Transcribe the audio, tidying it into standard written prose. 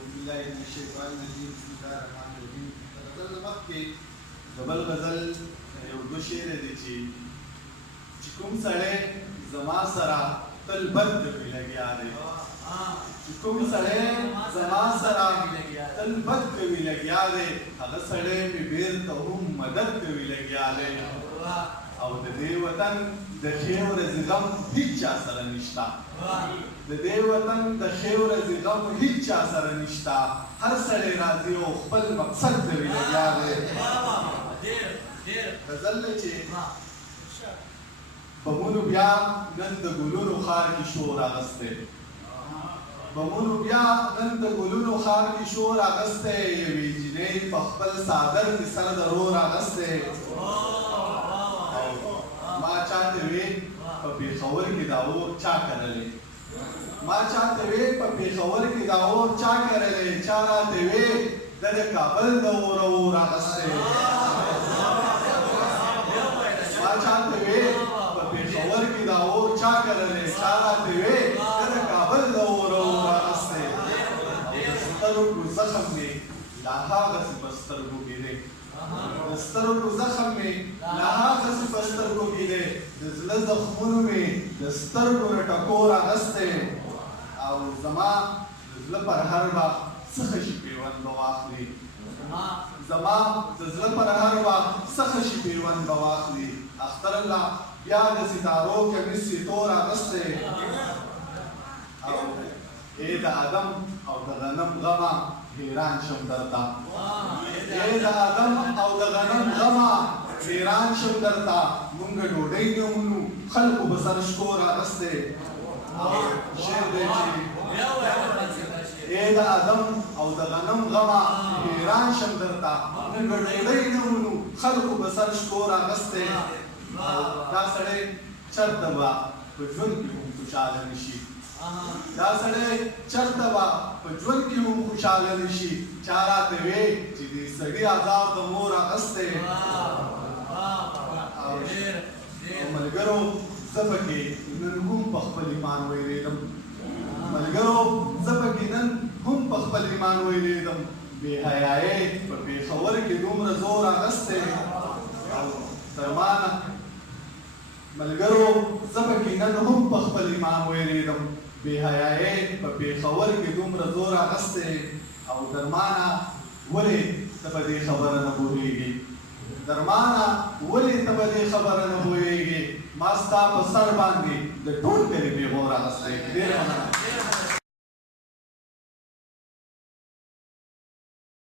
بالله من الشيطان الرجيم بسم الله الرحمن الرحيم غزل مخکې دبل غزل یو دوه شعر دي چې کوم سړی زما سره تل بد کوي لګیا دی چې کوم سړی زما سره تل بد کوي لګیا دی هغه سړی مې بېرته هم مدد کوي لګیا دی او د دې وطن د ښې ورځې غم هېڅ چا سره نشته د دې وطن د ښې ورځې غم هېڅ چا سره نشته هر سړی راځي او خپل مقصد ته وي لګیا دی غزل دی چې بمونو بیا نن د ګلونو ښار کې شور اغستی بمونو بیا نن د ګلونو ښار کې شور اغستی یوې جینۍ په خپل څادر کې سر د رور اغستی ما چاته وی په پېښور کې دا اور چا کرلی ما چاته وی په پېښور کې دا اور چا کرلی چا راته وی د کابل د اور اغستی ما چاته وی په پېښور کې دا اور چا کرلی چا راته وی د کابل د اور اغستی د سترګو زخم مې لا هغسې په سترګو کې دی د سترګو زخم مې لا هغسې په سترګو کې دی د زړه زخمونو مې د سترګو نه ټکور اغستی او زما د زړه پر هر وخت څه ښه شي پیوند به واخلي زما د زړه پر هر وخت څه ښه شي پیوند به واخلي اختر الله بیا د ستارو کمیس یې تور اغستی او ای د آدم او د غنم غمه حیران شم درته ای د آدم او د غنم غمه حیران شم درته مونږ ډوډۍ نه ومنو خلکو به سر شکور اغستی شعر دی چې ای د آدم او د غنم غمه حیران شم درته مونږ ډوډۍ نه ومنو خلکو به سر شکور اغستی دا سړی چرته به په ژوند کې هم خوشحاله نه شي دا سړی چرته به په ژوند کې هم خوشحاله نه شي چا راته وی چې دې سړي عذاب د مور اخیستی او ملګرو زه پکې نن هم په خپل ایمان ویرېدم ملګرو زه پکې نن هم په خپل ایمان ویرېدم بې حیایۍ په پېښور کې دومره زور اخیستی او تر ما نه ملګرو زه پکې نن هم په خپل ایمان ویرېدم بې حیایۍ په پېښور کې دومره زور اخیستی او تر ما نه ولې ته په دې خبره نه پوهېږې تر ما نه ولې ته په دې خبره نه پوهېږې ما ستا په سر باندې د ټول کلمې غور اخیستی ډېره مننه